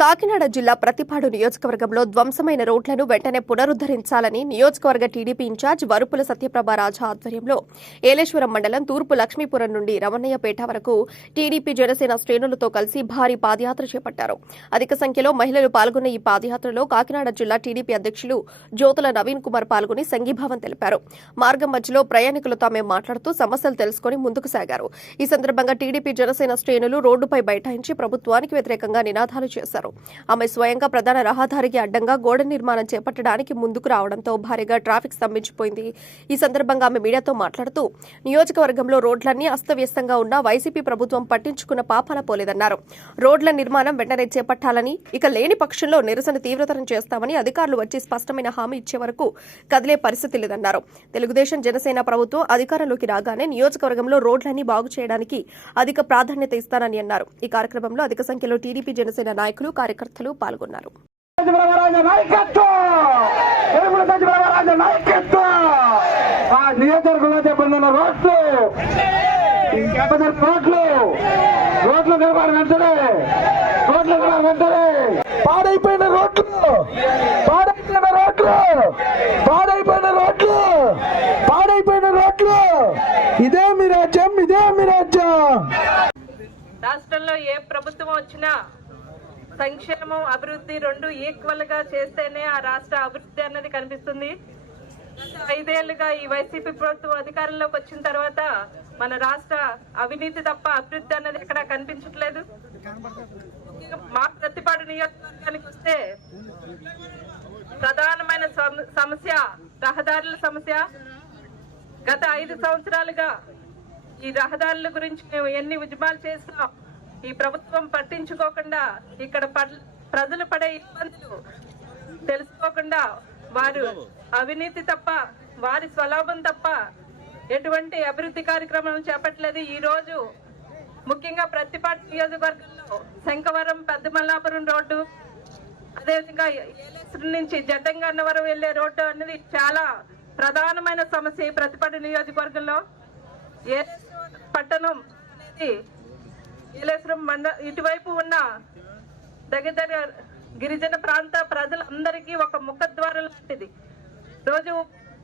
కాకినాడ జిల్లా ప్రతిపాడు నియోజకవర్గంలో ధ్వంసమైన రోడ్లను వెంటనే పునరుద్దరించాలని నియోజకవర్గ TDP in charge Varupula Satyaprabha Raja ఆధ్వర్యంలో ఏలేశ్వరం మండలం తూర్పు లక్ష్మీపురం నుండి రమణయ్యపేట వరకు టీడీపీ జనసేన శ్రేణులతో కలిసి భారీ పాదయాత్ర చేపట్టారు. అధిక సంఖ్యలో మహిళలు పాల్గొన్న ఈ పాదయాత్రలో కాకినాడ జిల్లా టీడీపీ అధ్యక్షులు జ్యోతుల నవీన్ కుమార్ పాల్గొని సంఘీభావం తెలిపారు. మార్గం మధ్యలో ప్రయాణికులతో ఆమె మాట్లాడుతూ సమస్యలు తెలుసుకుని ముందుకు సాగారు. ఈ సందర్భంగా టీడీపీ జనసేన శ్రేణులు రోడ్డుపై బైఠాయించి ప్రభుత్వానికి వ్యతిరేకంగా నినాదాలు చేశారు. ఆమె స్వయంగా ప్రధాన రహదారికి అడ్డంగా గోడ నిర్మాణం చేపట్టడానికి ముందుకు రావడంతో భారీగా ట్రాఫిక్ స్తంభించిపోయింది. ఈ సందర్భంగా ఆమె మీడియాతో మాట్లాడుతూ నియోజకవర్గంలో రోడ్లన్నీ అస్తవ్యస్తంగా ఉన్న వైసీపీ ప్రభుత్వం పట్టించుకున్న పాపాన పోలేదన్నారు. రోడ్ల నిర్మాణం వెంటనే చేపట్టాలని ఇక లేని పక్షంలో నిరసన తీవ్రతరం చేస్తామని అధికారులు వచ్చి స్పష్టమైన హామీ ఇచ్చే వరకు కదిలే పరిస్థితి లేదన్నారు. తెలుగుదేశం జనసేన ప్రభుత్వం అధికారంలోకి రాగానే నియోజకవర్గంలో రోడ్లన్నీ బాగు చేయడానికి అధిక ప్రాధాన్యత ఇస్తానని అన్నారు. ఈ కార్యక్రమంలో అధిక సంఖ్యలో టీడీపీ జనసేన నాయకులు కార్యకర్తలు పాల్గొన్నారు. నియోజకవర్గంలో దెబ్బతిన్న రోడ్లు! దెబ్బతిన్న రోడ్లు? రోడ్ల నిర్మాణం వెంటనే! రోడ్ల నిర్మాణం వెంటనే! పాడైపోయిన రోడ్లు! పాడైపోయిన రోడ్లు! పాడైపోయిన రోడ్లు! పాడైపోయిన రోడ్లు! ఇదే మీ రాజ్యం ఇదే మీ రాజ్యం! రాష్ట్రంలో ఏ ప్రభుత్వం వచ్చినా సంక్షేమం అభివృద్ధి రెండు ఈక్వల్గా చేస్తేనే ఆ రాష్ట్ర అభివృద్ధి అన్నది కనిపిస్తుంది. ఐదేళ్ళుగా ఈ వైసీపీ ప్రభుత్వం అధికారంలోకి వచ్చిన తర్వాత మన రాష్ట్ర అవినీతి తప్ప అభివృద్ధి అన్నది ఎక్కడా కనిపించట్లేదు. మా ప్రతిపాడు నియోజకవర్గానికి వస్తే ప్రధానమైన సమస్య రహదారుల సమస్య. గత ఐదు సంవత్సరాలుగా ఈ రహదారుల గురించి మేము ఎన్ని ఉద్యమాలు చేసినా ఈ ప్రభుత్వం పట్టించుకోకుండా ఇక్కడ ప్రజలు పడే ఇబ్బందులు తెలుసుకోకుండా వారు అవినీతి తప్ప వారి స్వలాభం తప్ప ఎటువంటి అభివృద్ధి కార్యక్రమం చేపట్టలేదు. ఈ రోజు ముఖ్యంగా ప్రతిపాటి నియోజకవర్గంలో శంకవరం పెద్దమల్లాపురం రోడ్డు అదేవిధంగా నుంచి జడ్డంగా అన్నవరం వెళ్ళే రోడ్డు అనేది చాలా ప్రధానమైన సమస్య ఈ ప్రతిపాటి నియోజకవర్గంలో. ఏలేశ్వరం పట్టణం అనేది ఏలేశ్వరం మండ ఇటువైపు ఉన్న దగ్గర దగ్గర గిరిజన ప్రాంత ప్రజలందరికీ ఒక ముఖద్వారం లాంటిది. రోజు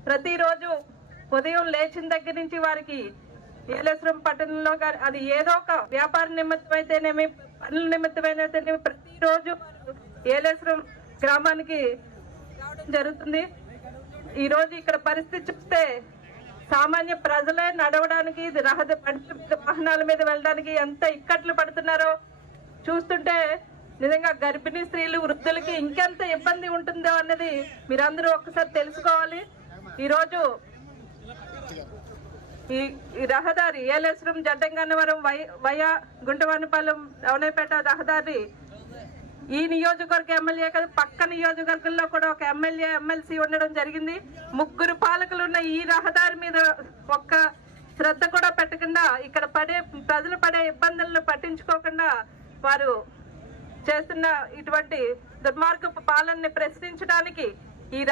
ప్రతిరోజు ఉదయం లేచిన దగ్గర నుంచి వారికి ఏలేశ్వరం పట్టణంలో గాని అది ఏదో ఒక వ్యాపార నిమిత్తం అయితేనేమి పనుల నిమిత్తమైనైతేనేమి ప్రతిరోజు ఏలేశ్వరం గ్రామానికి రావడం జరుగుతుంది. ఈరోజు ఇక్కడ పరిస్థితి చూస్తే సామాన్య ప్రజలే నడవడానికి ఇది రహద బండ్ల మీద వాహనాల మీద వెళ్ళడానికి ఎంత ఇక్కట్లు పడుతున్నారో చూస్తుంటే నిజంగా గర్భిణీ స్త్రీలు వృద్ధులకి ఇంకెంత ఇబ్బంది ఉంటుందో అన్నది మీరందరూ ఒక్కసారి తెలుసుకోవాలి. ఈరోజు ఈ ఈ రహదారి ఏలేశ్వరం జడ్డంగన్నవరం వై వయా గుంటవానిపాలెం అవనేపేట రహదారి ఈ నియోజకవర్గ ఎమ్మెల్యే కాదు పక్క నియోజకవర్గంలో కూడా ఒక ఎమ్మెల్యే ఎమ్మెల్సీ ఉండడం జరిగింది. ముగ్గురు పాలకులు ఉన్న ఈ రహదారి మీద ఒక్క శ్రద్ధ కూడా పెట్టకుండా ఇక్కడ పడే ప్రజలు పడే ఇబ్బందులను పట్టించుకోకుండా వారు చేస్తున్న ఇటువంటి దుర్మార్గపు పాలనని ప్రశ్నించడానికి ఈ